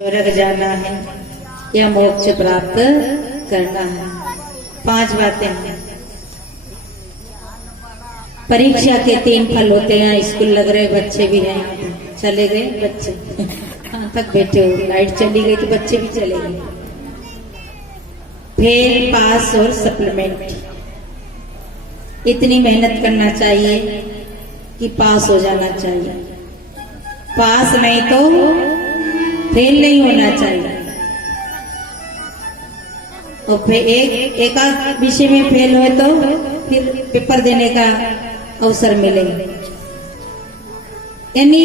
स्वर्ग जाना है या मोक्ष प्राप्त करना है। 5 बातें हैं। परीक्षा के 3 फल होते हैं। स्कूल लग रहे बच्चे भी हैं, चले गए बच्चे कहाँ तक बैठे हो, लाइट चली गई तो बच्चे भी चले गए। फेल, पास और सप्लीमेंट। इतनी मेहनत करना चाहिए कि पास हो जाना चाहिए। पास नहीं तो फेल नहीं होना चाहिए। और फिर एक आध विषय में फेल हो तो फिर पेपर देने का अवसर मिले। यानी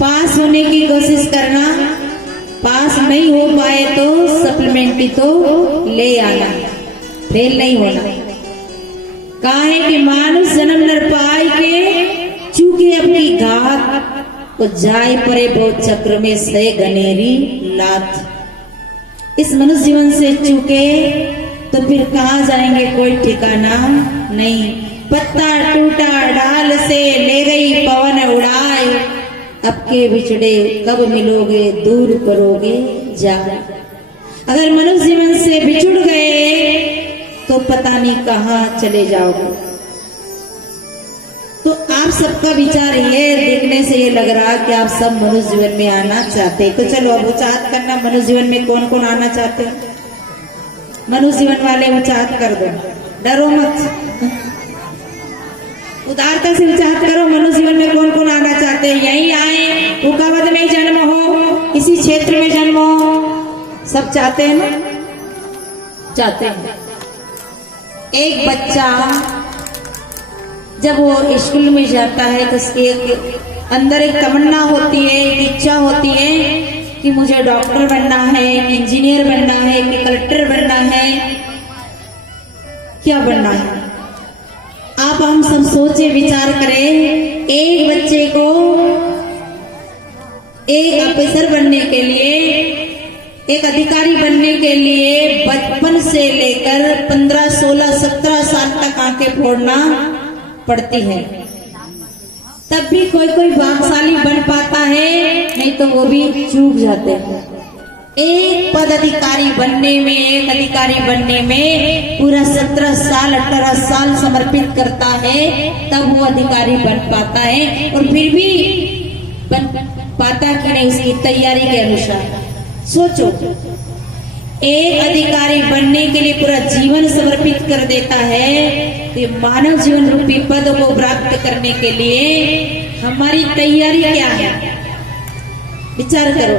पास होने की कोशिश करना, पास नहीं हो पाए तो सप्लीमेंट्री तो ले आना, फेल नहीं होना। कहा है कि मानुष जन्म नर पाई के चूके अपनी घात तो जाए परे बहुत चक्र में से गनेरी लात। इस मनुष्य जीवन से चूके तो फिर कहाँ जाएंगे कोई ठिकाना नहीं। पत्ता टूटा डाल से ले गई पवन उड़ाए, अब के बिछड़े कब मिलोगे दूर करोगे जाए। अगर मनुष्य जीवन से बिछुड़ गए तो पता नहीं कहाँ चले जाओगे। तो आप सबका विचार ये देखने से ये लग रहा कि आप सब मनुष्य जीवन में आना चाहते। तो चलो अब उचाहत करना, मनुष्य जीवन में कौन कौन आना चाहते हैं? मनुष्य जीवन वाले उचाहत कर दो, डरो मत, उदारता से उचाहत करो। मनुष्य जीवन में कौन कौन आना चाहते हैं? यही आए, हुकावत में जन्म हो, इसी क्षेत्र में जन्म हो, सब चाहते हैं ना? चाहते हैं। एक बच्चा जब वो स्कूल में जाता है तो उसके अंदर एक तमन्ना होती है, एक इच्छा होती है कि मुझे डॉक्टर बनना है, इंजीनियर बनना है, कि कलेक्टर बनना है, क्या बनना है। आप हम सब सोचे विचार करें। एक बच्चे को एक ऑफिसर बनने के लिए, एक अधिकारी बनने के लिए बचपन से लेकर 15, 16, 17 साल तक आंखें फोड़ना पड़ती है। तब भी कोई कोई भाग्यशाली बन पाता है, नहीं तो वो भी चूक जाते हैं। एक पद अधिकारी बनने में, एक अधिकारी बनने में पूरा 17 साल 18 साल समर्पित करता है, तब वो अधिकारी बन पाता है। और फिर भी बन पाता कि नहीं उसकी तैयारी के अनुसार। सोचो, एक अधिकारी बनने के लिए पूरा जीवन समर्पित कर देता है, तो मानव जीवन रूपी पद को प्राप्त करने के लिए हमारी तैयारी क्या है? विचार करो।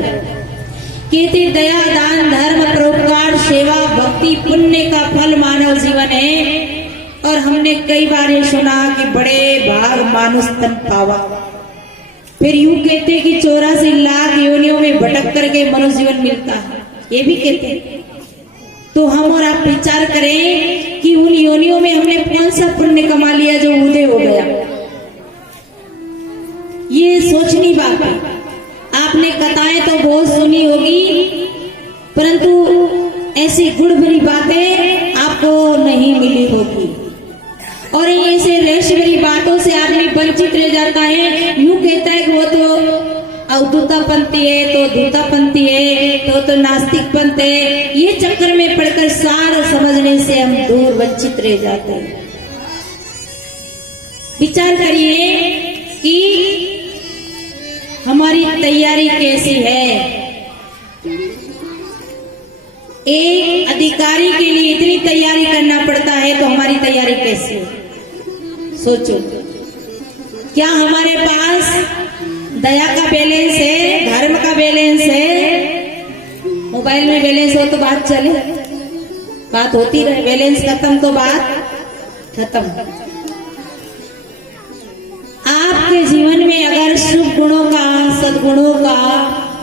कहते दया, दान, धर्म, परोपकार, सेवा, भक्ति, पुण्य का फल मानव जीवन है। और हमने कई बार ये सुना कि बड़े भाग मानुष तन पावा। फिर यूं कहते कि 84 लाख योनियों में भटक करके मनुष्य जीवन मिलता है, ये भी कहते हैं। तो हम और आप विचार करें कि उन योनियों में हमने कौन सा पुण्य कमा लिया जो उदय हो गया। ये सोचनी बात है। आपने कथाएं तो बहुत सुनी होगी, परंतु ऐसी गुण भरी बातें आपको नहीं मिली होगी। और ऐसे रहस्य भरी बातों से आदमी वंचित रह जाता है। यूं कहता है कि वो तो अवधूतापंथी है, तो धूतापंथी है, तो नास्तिक पंथ है। ये चक्कर में पड़कर सार समझने से हम दूर वंचित रह जाते हैं। विचार करिए कि हमारी तैयारी कैसी है। एक अधिकारी के लिए इतनी तैयारी करना पड़ता है, तो हमारी तैयारी कैसी है? सोचो, क्या हमारे पास दया का बैलेंस है, धर्म का बैलेंस है? मोबाइल में बैलेंस हो तो बात चले, बात होती रहे, बैलेंस खत्म तो बात खत्म। आपके जीवन में अगर शुभ गुणों का, सद्गुणों का,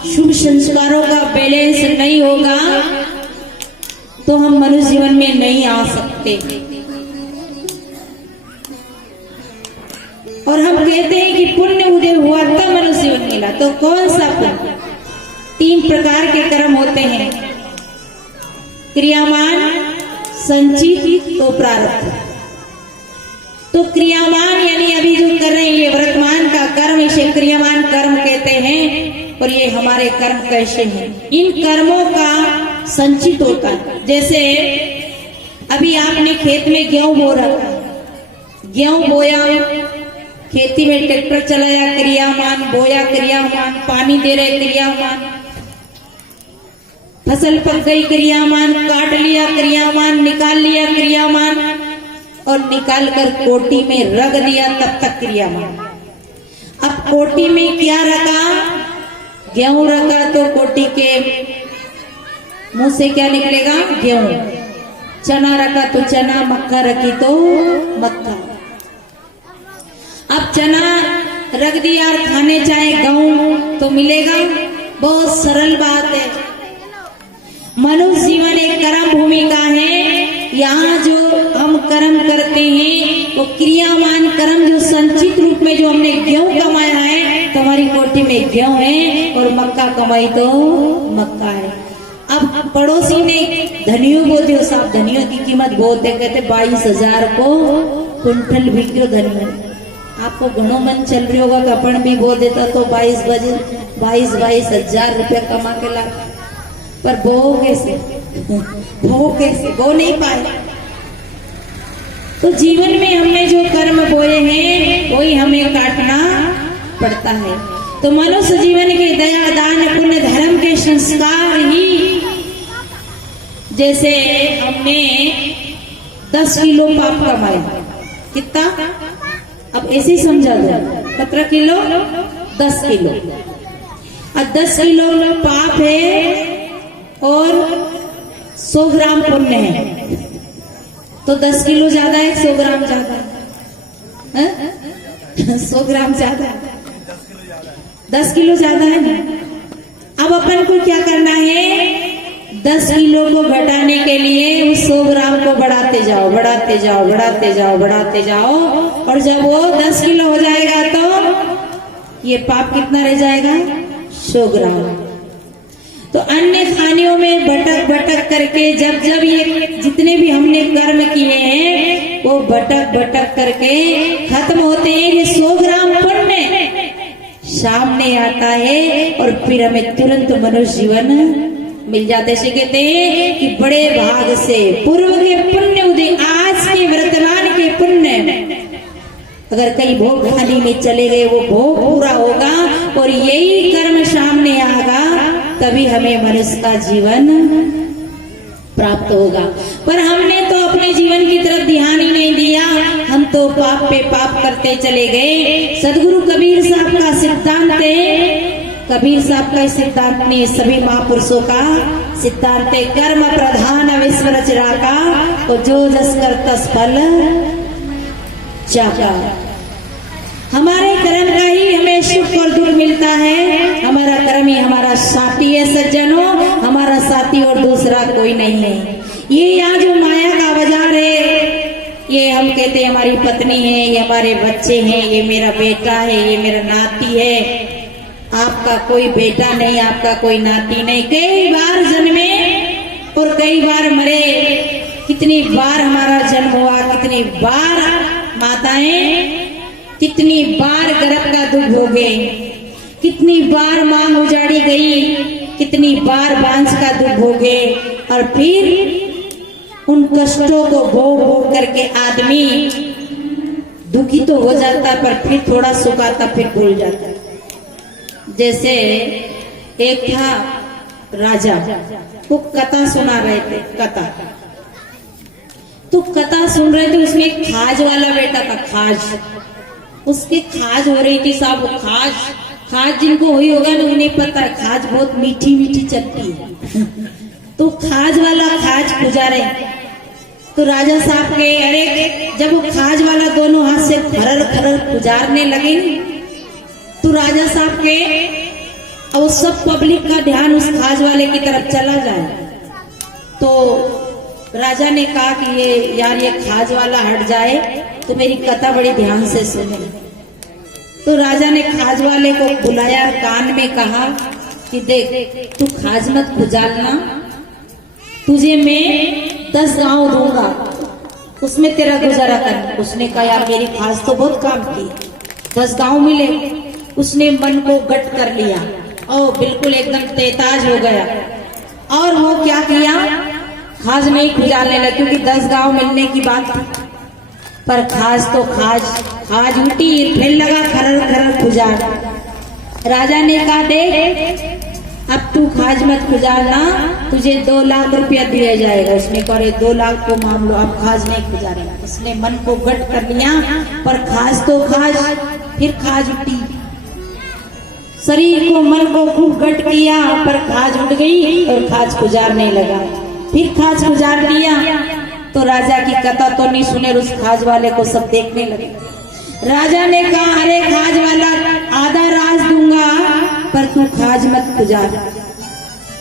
शुभ संस्कारों का बैलेंस नहीं होगा तो हम मनुष्य जीवन में नहीं आ सकते। और हम कहते हैं कि पुण्य उदय हुआ तब मनुष्य जीवन मिला। तो कौन सा पुण्य? 3 प्रकार के कर्म होते हैं, क्रियामान, संचित, तो प्रारब्ध। तो क्रियामान यानी अभी जो कर रहे हैं ये वर्तमान का कर्म, इसे क्रियामान कर्म कहते हैं। और ये हमारे कर्म कैसे हैं। इन कर्मों का संचित होता है। जैसे अभी आपने खेत में गेहूं बो रखा, गेहूं बोया, खेती में ट्रैक्टर चलाया क्रियामान, बोया क्रियामान, पानी दे रहे क्रियामान, फसल पक गई क्रियामान, काट लिया क्रियामान, निकाल लिया क्रियामान, और निकाल कर कोटी में रख दिया तब तक क्रियामान। अब कोटी में क्या रखा, गेहूं रखा तो कोटी के मुंह से क्या निकलेगा, गेहूं। चना रखा तो चना, मक्का रखी तो मक्का। अब चना रख दिया और खाने चाहे गेहूं तो मिलेगा। बहुत सरल बात है। मनुष्य जीवन एक कर्म भूमिका है। यहाँ जो हम कर्म करते हैं वो क्रियामान कर्म जो संचित रूप में जो हमने गेहूं कमाया है तो हमारी कोठी में गेहूं है और मक्का कमाई तो मक्का है। अब पड़ोसी ने धनियों बो दियो, साहब धनियों की कीमत बहुत है, कहते 22,000 को कुंटल बिक्यो धनिया। आपको घणो मन चल रही होगा कि अपन भी बो देता तो 22,000 रुपया कमा के ला, पर बो कैसे बो नहीं पाए। तो जीवन में हमने जो कर्म बोए हैं वही हमें काटना पड़ता है। तो मनुष्य जीवन के दया दान पुण्य धर्म के संस्कार ही, जैसे हमने 10 किलो पाप कमाया, कितना, अब ऐसे ही समझा दो, 17 किलो 10 किलो, अब 10 किलो पाप है और 100 ग्राम पुण्य है, तो 10 किलो ज्यादा है 100 ग्राम ज्यादा है, 100 ग्राम ज्यादा है, 10 किलो ज्यादा है ना। अब अपन को क्या करना है, 10 किलो को घटाने के लिए उस 100 ग्राम को बढ़ाते जाओ, बढ़ाते जाओ, बढ़ाते जाओ, बढ़ाते जाओ, और जब वो 10 किलो हो जाएगा तो ये पाप कितना रह जाएगा, 100 ग्राम। तो अन्य खानियों में भटक भटक करके जब जब ये जितने भी हमने कर्म किए हैं वो भटक भटक करके खत्म होते हैं, ये 100 ग्राम पुण्य सामने आता है और फिर हमें तुरंत मनुष्य जीवन मिल जाते। से कहते हैं कि बड़े भाग से पूर्व के पुण्य उदय, आज के वर्तमान के पुण्य अगर कहीं भोग खाने में चले गए वो भोग पूरा होगा और यही कर्म सामने आएगा, तभी हमें मनुष्य का जीवन प्राप्त होगा। पर हमने तो अपने जीवन की तरफ ध्यान ही नहीं दिया, हम तो पाप पे पाप करते चले गए। सदगुरु कबीर साहब का सिद्धांत है, कबीर साहब का सिद्धांत में सभी महापुरुषों का सिद्धांत है, कर्म प्रधान विश्व रचना का, तो जो जस कर तस फल चाका। हमारे कर्म का ही हमें सुख और दुख मिलता है, हमारा कर्म ही हमारा साथी है सज्जनों, हमारा साथी और दूसरा कोई नहीं है। ये यहाँ जो माया का बाजार है, ये हम कहते हैं हमारी पत्नी है, ये हमारे बच्चे हैं, ये मेरा बेटा है, ये मेरा नाती है। आपका कोई बेटा नहीं, आपका कोई नाती नहीं, कई बार जन्मे और कई बार मरे। कितनी बार हमारा जन्म हुआ, कितनी बार माताएं कितनी बार गर्भ का दुख भोगे, कितनी बार मांग उजाड़ी गई, कितनी बार बांझ का दुख भोगे, और फिर उन कष्टों को भोग भोग करके आदमी दुखी तो हो जाता पर फिर थोड़ा सुख आता, फिर भूल जाता। जैसे एक था राजा, वो कथा सुना रहे थे, कथा तो कथा सुन रहे थे, उसमें एक खाज वाला बेटा था, खाज, उसके खाज हो रही थी साहब। वो खाज जिनको हुई होगा ना उन्हें पता है, खाज बहुत मीठी मीठी चलती है। तो खाज वाला खाज गुजारे, तो राजा साहब के, अरे जब वो खाज वाला दोनों हाथ से खरर खरर गुजारने लगे, तो राजा साहब के अब सब पब्लिक का ध्यान उस खाज वाले की तरफ चला जाए, तो राजा ने कहा कि ये खाज वाला हट जाए तो मेरी कथा बड़ी ध्यान से सुने। तो राजा ने खाज वाले को बुलाया, कान में कहा कि देख तू खाज मत गुजारना, तुझे मैं 10 गांव दूंगा, उसमें तेरा गुजारा कर। उसने कहा यार मेरी खाज तो बहुत काम की, 10 गांव मिले। उसने मन को गट कर लिया, ओ बिल्कुल एकदम तेताज हो गया। और वो क्या किया, खाज नहीं खुजारने लगा, क्योंकि 10 गांव मिलने की बात थी। पर खाज तो खाज उठी, फिर लगा खरर खरर खुजार। राजा ने कहा देख अब तू खाज मत खुजारना, तुझे 2 लाख रुपया दिया जाएगा। उसने कहा 2 लाख को मामलो, अब खाज नहीं खुजारेगा। उसने मन को गट कर लिया, पर खाज तो खाज, फिर खाज उठी। शरीर को मन को खूब गट किया, पर खाज उठ गई और खाज गुजारने लगा। फिर खाज गुजार लिया तो राजा की कथा तो नहीं सुने, उस खाज वाले को सब देखने लगे। राजा ने कहा अरे खाज वाला आधा राज दूंगा, पर तू खाज मत गुजार।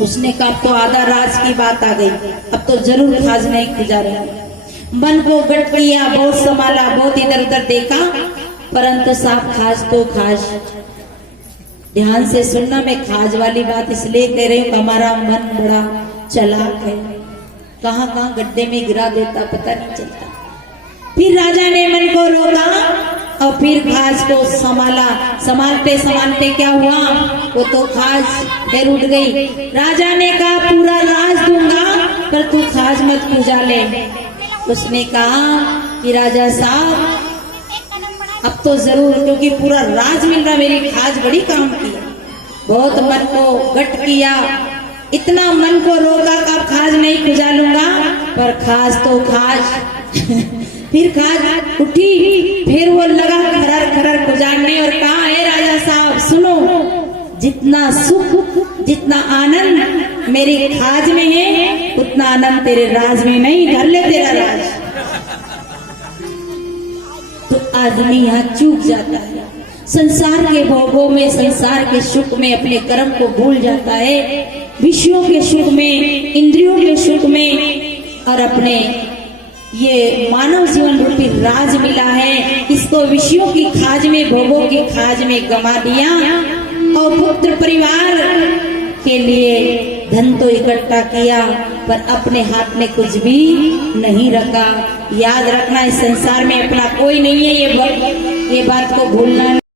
उसने कहा तो आधा राज की बात आ गई, अब तो जरूर खाज नहीं गुजारेंगे। मन को गट किया, बहुत संभाला, बहुत इधर उधर देखा, परंतु साहब खाज तो खाज। ध्यान से सुनना, मैं खाज वाली बात इसलिए कह रही हूँ, हमारा मन बड़ा चालाक है, कहाँ कहाँ गड्ढे में गिरा देता पता नहीं चलता। फिर राजा ने मन को रोका और फिर खाज को संभाला। संभालते संभालते क्या हुआ, वो तो खाज फिर उठ गई। राजा ने कहा पूरा राज दूंगा, पर तू खाज मत पूजा ले। उसने कहा कि राजा साहब अब तो जरूर, क्योंकि पूरा राज मिल रहा, मेरी खाज बड़ी काम की। बहुत मन को गट किया, इतना मन को रोका कि खाज नहीं खुजा लूंगा, पर खाज तो खाज। फिर खाज उठी, फिर वो लगा खरर खरर गुजारने और कहा है राजा साहब सुनो, जितना सुख जितना आनंद मेरी खाज में है, उतना आनंद तेरे राज में नहीं, धर ले तेरा राज। तो आदमी यहाँ चूक जाता है, संसार के भोगों में, संसार के सुख में अपने कर्म को भूल जाता है, विषयों के सुख में, इंद्रियों के सुख में, और अपने ये मानव जीवन रूपी राज मिला है, इसको विषयों की खाज में, भोगों की खाज में गमा दिया। और पुत्र परिवार के लिए धन तो इकट्ठा किया, पर अपने हाथ में कुछ भी नहीं रखा। याद रखना, इस संसार में अपना कोई नहीं है, ये बात को भूलना।